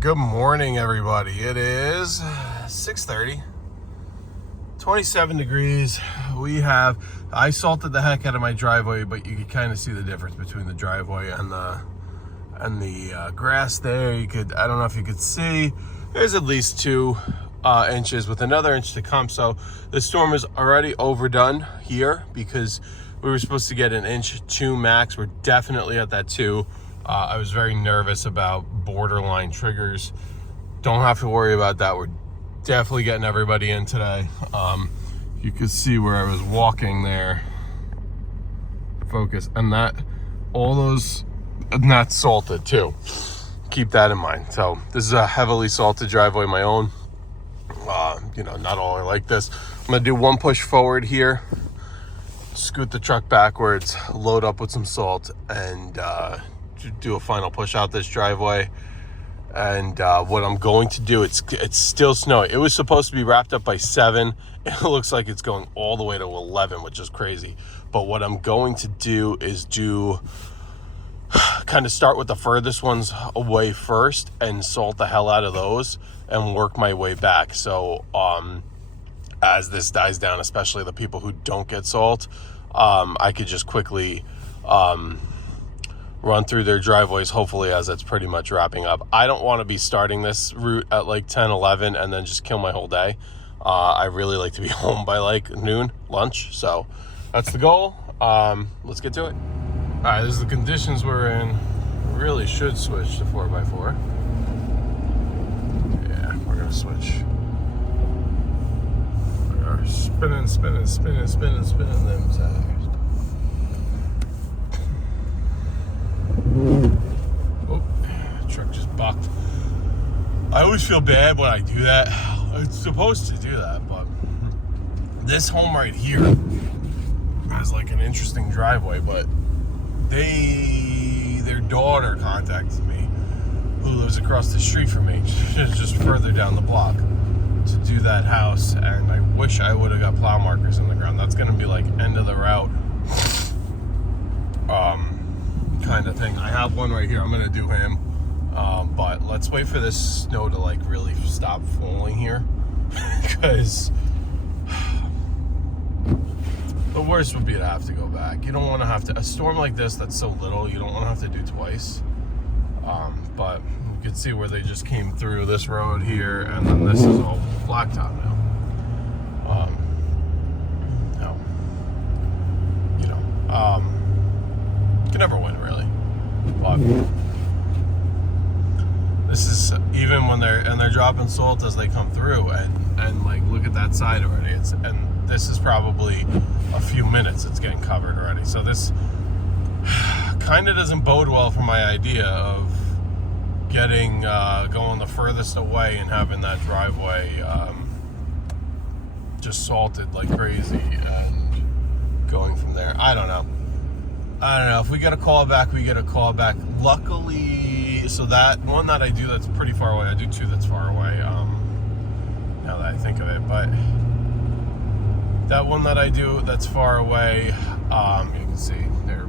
Good morning, everybody. It is 6:30, 27 degrees. I salted the heck out of my driveway, but you could kind of see the difference between the driveway and the grass there. I don't know if you could see, there's at least 2 inches with another inch to come. So the storm is already overdone here because we were supposed to get 1 inch 2 max. We're definitely at that 2. I was very nervous about borderline triggers. Don't have to worry about that. We're definitely getting everybody in today. You could see where I was walking there. Focus. And that's salted too. Keep that in mind. So this is a heavily salted driveway, my own. Not all are like this. I'm gonna do 1 push forward here, scoot the truck backwards, load up with some salt, and do a final push out this driveway. And what I'm going to do, it's still snowing. It was supposed to be wrapped up by 7. It looks like it's going all the way to 11, which is crazy. But what I'm going to do is kind of start with the furthest ones away first and salt the hell out of those and work my way back. So as this dies down, especially the people who don't get salt, I could just quickly run through their driveways, hopefully, as it's pretty much wrapping up. I don't want to be starting this route at like 10, 11 and then just kill my whole day. I really like to be home by like noon, lunch. So that's the goal. Let's get to it. All right, this is the conditions we're in. We really should switch to 4x4. Yeah, we're gonna switch. We are spinning them tires. Oh, truck just bucked. I always feel bad when I do that. It's supposed to do that, but this home right here has like an interesting driveway, but their daughter contacted me, who lives across the street from me, just further down the block, to do that house, and I wish I would have got plow markers in the ground. That's gonna be like end of the route kind of thing. I have one right here. I'm gonna do him, but let's wait for this snow to like really stop falling here, because the worst would be to have to go back. You don't want to have to, a storm like this that's so little, you don't want to have to do twice. But you can see where they just came through this road here, and then this is all blacktop now. You can never win, really. But this is, even when they're dropping salt as they come through, and like, look at that side already. And this is probably a few minutes it's getting covered already. So this kind of doesn't bode well for my idea of getting going the furthest away and having that driveway just salted like crazy and going from there. I don't know. If we get a call back, we get a call back. Luckily, so that one that I do that's pretty far away, I do 2 that's far away, now that I think of it. But that one that I do that's far away, you can see there,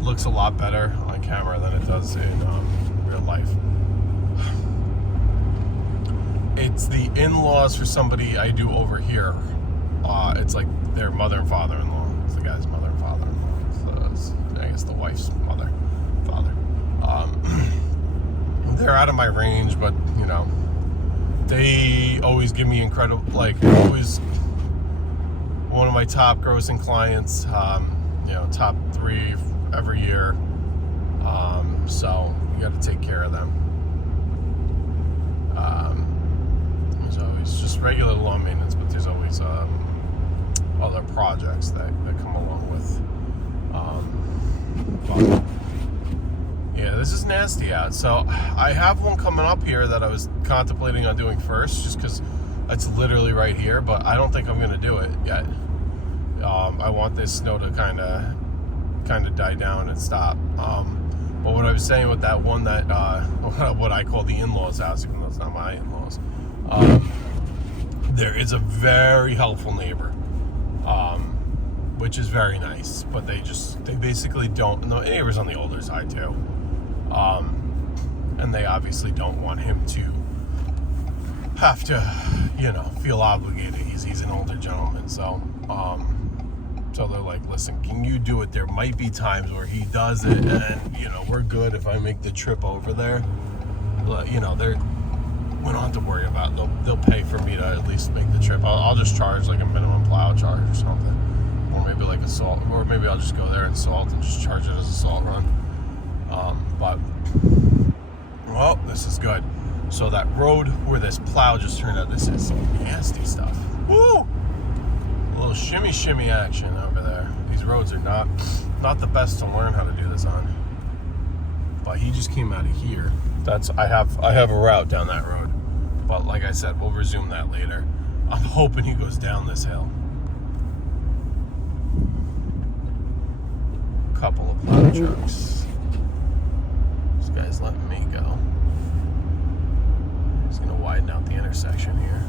looks a lot better on camera than it does in real life. It's the in-laws for somebody I do over here. It's like their mother and father-in-law. It's the guy's mother and father-in-law. So I guess the wife's mother, father. They're out of my range, but they always give me incredible, like, always one of my top grossing clients, top 3 every year. So you got to take care of them. There's always just regular lawn maintenance, but there's always other projects that come along with. But yeah, this is nasty out. So I have one coming up here that I was contemplating on doing first, just because it's literally right here, but I don't think I'm gonna do it yet. I want this snow to kind of die down and stop. But what I was saying with that one that what I call the in-laws house, even though it's not my in-laws, there is a very helpful neighbor, which is very nice, but they basically don't. And the neighbor's on the older side too, and they obviously don't want him to have to, feel obligated. He's an older gentleman, so so they're like, listen, can you do it? There might be times where he does it, and we're good if I make the trip over there. We don't have to worry about it. They'll pay for me to at least make the trip. I'll just charge like a minimum plow charge or something, or maybe like a salt, or maybe I'll just go there and salt and just charge it as a salt run. Well, this is good. So that road where this plow just turned out, this is nasty stuff. Woo! A little shimmy action over there. These roads are not the best to learn how to do this on. But he just came out of here. I have a route down that road. But like I said, we'll resume that later. I'm hoping he goes down this hill. Couple of plow trucks. This guy's letting me go. He's gonna widen out the intersection here.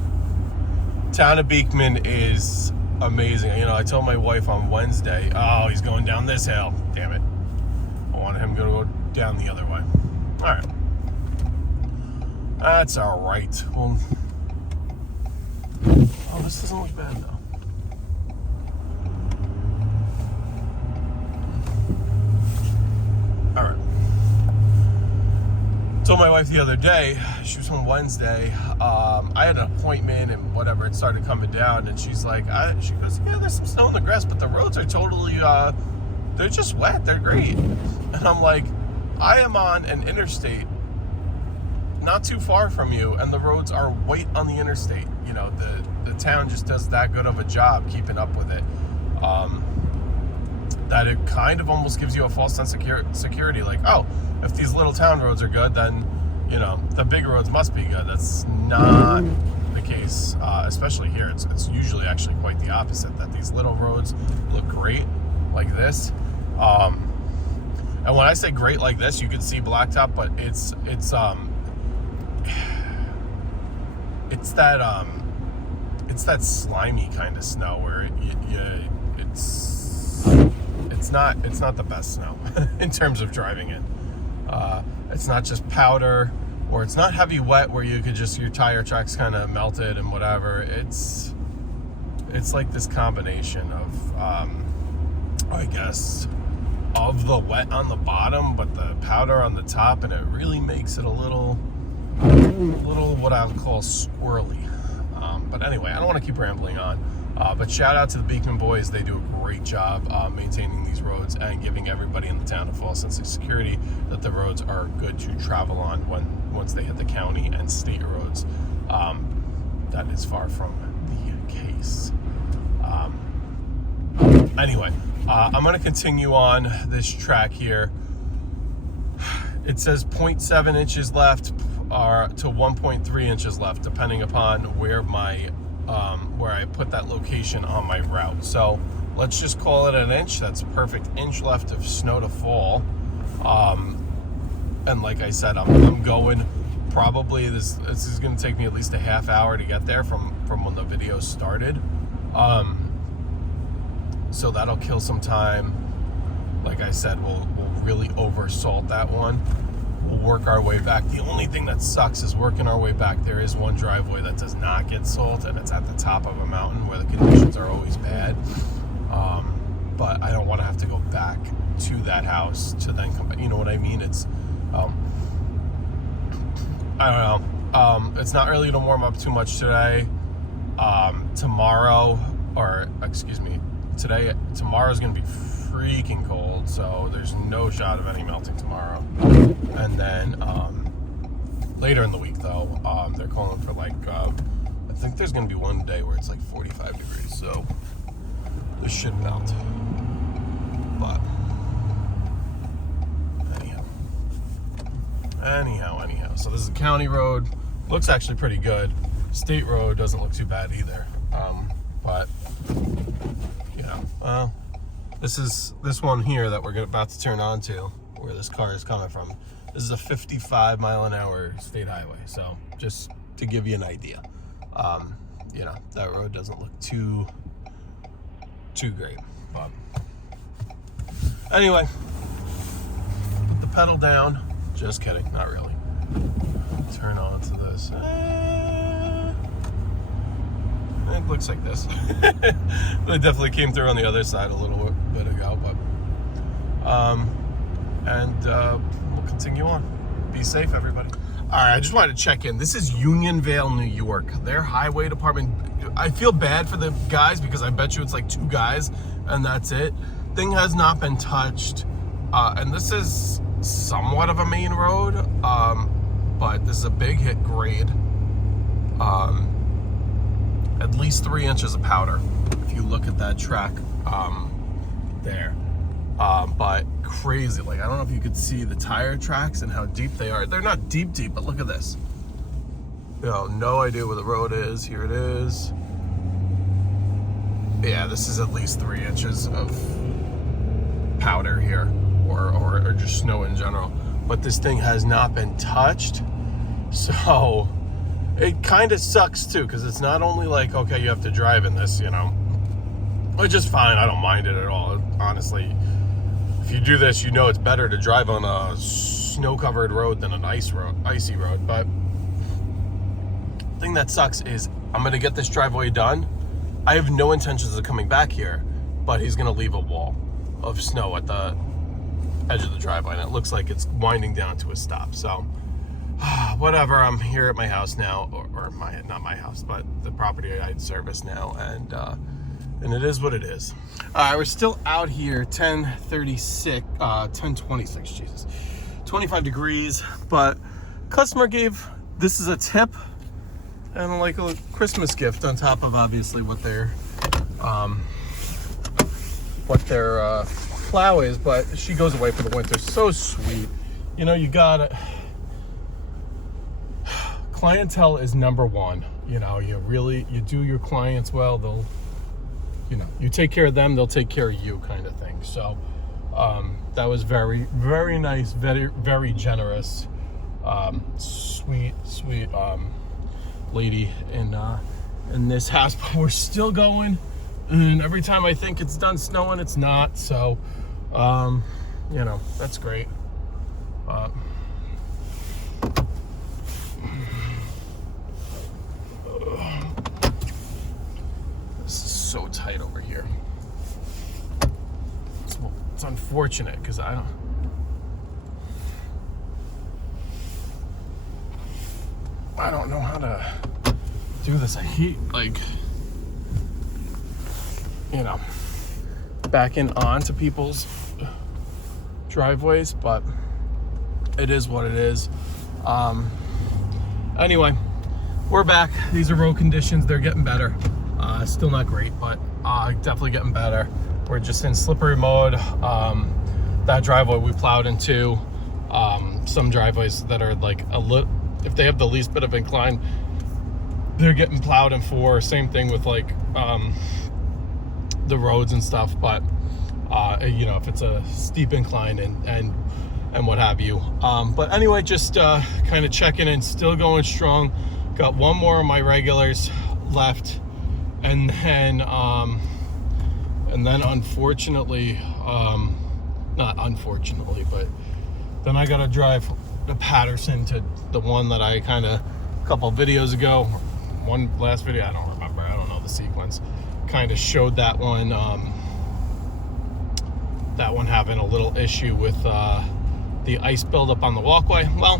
Town of Beekman is amazing. I told my wife on Wednesday, oh, he's going down this hill. Damn it. I wanted him to go down the other way. All right. That's all right. Well, this doesn't look bad though. All right. Told my wife the other day, she was home Wednesday. I had an appointment and whatever. It started coming down, and she's like, she goes, yeah, there's some snow in the grass, but the roads are totally, they're just wet. They're great. And I'm like, I am on an interstate not too far from you, and the roads are white on the interstate. The town just does that good of a job keeping up with it. That it kind of almost gives you a false sense of security. Like, oh, if these little town roads are good, then, the big roads must be good. That's not the case, especially here. It's usually actually quite the opposite, that these little roads look great like this. And when I say great like this, you can see blacktop, but it's that slimy kind of snow where it's not the best snow in terms of driving it. It's not just powder, or it's not heavy wet where you could just, your tire tracks kind of melted and whatever. It's like this combination of I guess of the wet on the bottom but the powder on the top, and it really makes it a little what I would call squirrely. But anyway, I don't want to keep rambling on. But shout out to the Beekman boys. They do a great job maintaining these roads and giving everybody in the town a false sense of security that the roads are good to travel on once they hit the county and state roads. That is far from the case. Anyway, I'm going to continue on this track here. It says 0.7 inches left to 1.3 inches left, depending upon where where I put that location on my route. So let's just call it an inch. That's a perfect inch left of snow to fall. And like I said, I'm going probably, this is going to take me at least a half hour to get there from when the video started. So that'll kill some time. Like I said, we'll really over salt that one. We'll work our way back. The only thing that sucks is working our way back. There is one driveway that does not get salt, and it's at the top of a mountain where the conditions are always bad. But I don't want to have to go back to that house to then come back. You know what I mean? It's, I don't know. It's not really going to warm up too much today. Tomorrow's going to be freaking cold, so there's no shot of any melting tomorrow. And then later in the week, though, they're calling for like I think there's going to be one day where it's like 45 degrees, so this should melt. But anyhow, so this is a county road. Looks actually pretty good. State road doesn't look too bad either. But this one here that we're about to turn onto, where this car is coming from, this is a 55 mile an hour state highway. So just to give you an idea, that road doesn't look too great. But anyway, put the pedal down. Just kidding, not really. Turn on to this. It looks like this. They definitely came through on the other side a little bit ago, but we'll continue on. Be safe, everybody. All right, I just wanted to check in. This is Unionville, New York. Their highway department, I feel bad for the guys because I bet you it's like 2 guys and that's it. Thing has not been touched. And this is somewhat of a main road, but this is a big hit grade. At least 3 inches of powder if you look at that track there. But crazy, like I don't know if you could see the tire tracks and how deep they are. They're not deep, but look at this. You know, no idea where the road is. Here it is. Yeah, this is at least 3 inches of powder here, or just snow in general. But this thing has not been touched, so it kind of sucks too, because it's not only like, okay, you have to drive in this, you know, which is fine. I don't mind it at all, honestly. If you do this, you know it's better to drive on a snow-covered road than an icy road. But the thing that sucks is I'm gonna get this driveway done. I have no intentions of coming back here, but he's gonna leave a wall of snow at the edge of the driveway, and it looks like it's winding down to a stop. So whatever, I'm here at my house now, or not my house, but the property I service now, and it is what it is. All right, we're still out here, 10:26, Jesus, 25 degrees, but customer gave, this is a tip and like a Christmas gift on top of obviously what their plow is, but she goes away for the winter. So sweet. You know, you gotta, clientele is number one. You know, you do your clients well, they'll, you know, you take care of them, they'll take care of you, kind of thing. So that was very, very nice, very, very generous, sweet lady in this house. But we're still going, and every time I think it's done snowing, it's not. So you know, that's great. This is so tight over here. It's unfortunate because I don't know how to do this. I hate, like, you know, backing onto people's driveways, but it is what it is. Anyway, we're back. These are road conditions. They're getting better. Still not great, but definitely getting better. We're just in slippery mode. That driveway we plowed into, some driveways that are like if they have the least bit of incline, they're getting plowed in for. Same thing with like the roads and stuff, but you know, if it's a steep incline and what have you. But anyway, just kind of checking in, still going strong. Got one more of my regulars left, and then unfortunately, not unfortunately, but then I gotta drive to Patterson to the one that I kind of a couple videos ago, one last video, I don't remember, I don't know the sequence, kind of showed that one having a little issue with the ice buildup on the walkway. Well,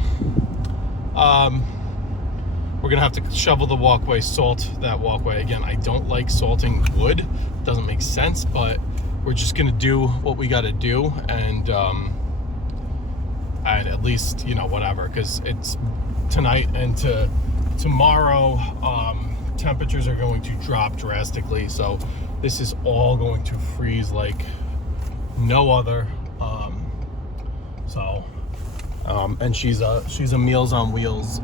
we're gonna have to shovel the walkway, salt that walkway. Again, I don't like salting wood, it doesn't make sense, but we're just gonna do what we gotta do, and at least, you know, whatever, because it's tonight and tomorrow, temperatures are going to drop drastically, so this is all going to freeze like no other. And she's a Meals on Wheels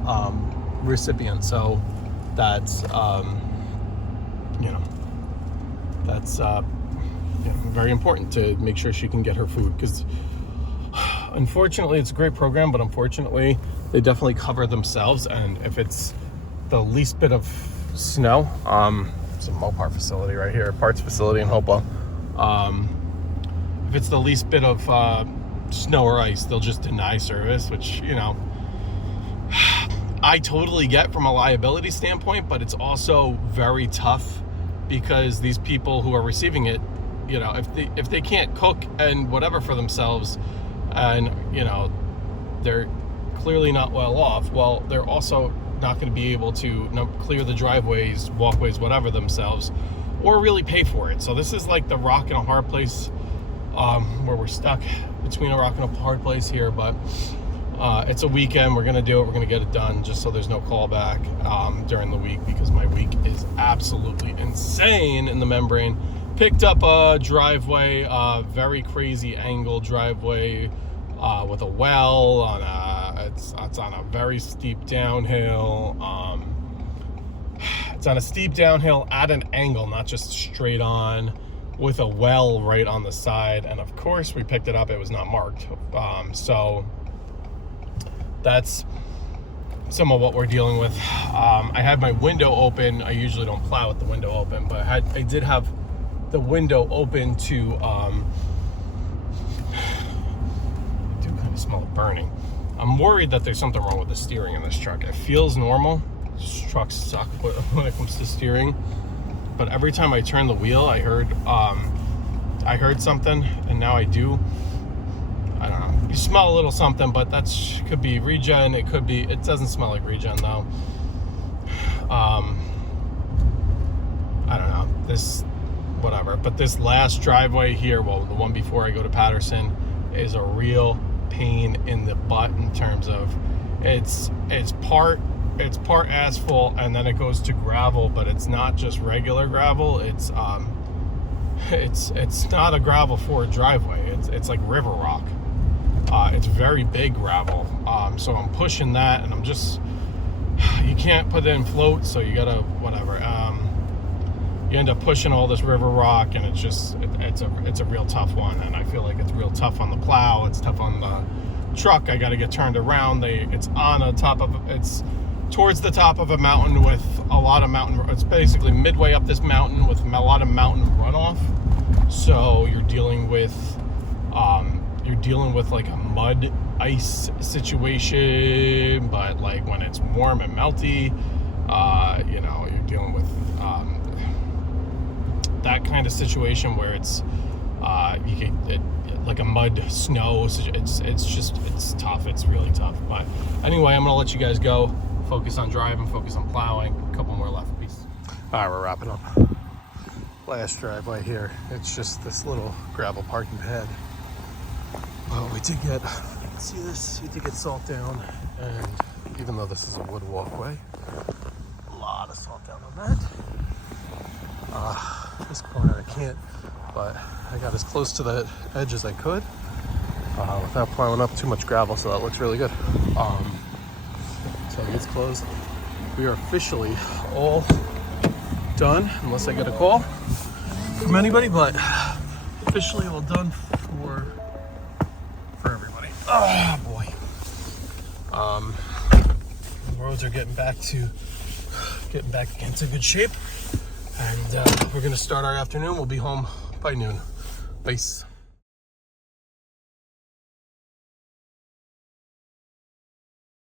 recipient, so that's you know, that's you know, very important to make sure she can get her food, because unfortunately it's a great program, but unfortunately they definitely cover themselves, and if it's the least bit of snow, it's a Mopar facility right here, parts facility in Hopewell, if it's the least bit of snow or ice, they'll just deny service, which, you know, I totally get from a liability standpoint, but it's also very tough because these people who are receiving it, you know, if they can't cook and whatever for themselves, and you know, they're clearly not well off, well, they're also not going to be able to clear the driveways, walkways, whatever themselves, or really pay for it. So this is like the rock and a hard place, where we're stuck between a rock and a hard place here. But it's a weekend. We're going to do it. We're going to get it done just so there's no callback during the week, because my week is absolutely insane in the membrane. Picked up a driveway, very crazy angle driveway with a well on it's on a very steep downhill. It's on a steep downhill at an angle, not just straight on, with a well right on the side. And of course we picked it up, it was not marked. So that's some of what we're dealing with. I had my window open. I usually don't plow with the window open, but I did have the window open to I do kind of smell it burning. I'm worried that there's something wrong with the steering in this truck. It feels normal. These trucks suck when it comes to steering, but every time I turn the wheel, I heard something, and now I do. I don't know. You smell a little something, but that could be regen. It could be. It doesn't smell like regen though. I don't know. This, whatever. But this last driveway here, well, the one before I go to Patterson, is a real pain in the butt in terms of it's part asphalt and then it goes to gravel, but it's not just regular gravel. It's not a gravel for a driveway. It's like river rock. It's very big gravel. So I'm pushing that, and I'm just, you can't put it in float, so you gotta whatever. You end up pushing all this river rock, and it's just it's a real tough one. And I feel like it's real tough on the plow. It's tough on the truck. I got to get turned around. It's towards the top of a mountain with a lot of mountain. It's basically midway up this mountain with a lot of mountain runoff. So you're dealing with like a mud ice situation, but like when it's warm and melty, you know, you're dealing with that kind of situation where it's like a mud snow. It's tough. It's really tough. But anyway, I'm gonna let you guys go. Focus on driving, focus on plowing. A couple more left. Peace. All right, we're wrapping up. Last driveway here. It's just this little gravel parking pad. Well, we did get, see this? We did get salt down, and even though this is a wood walkway, a lot of salt down on that. This corner I can't, but I got as close to the edge as I could without plowing up too much gravel, so that looks really good. So it gets closed. We are officially all done, unless I get a call from anybody, but officially all done for everybody. Oh boy. The roads are getting back into good shape, and we're gonna start our afternoon. We'll be home by noon. Peace.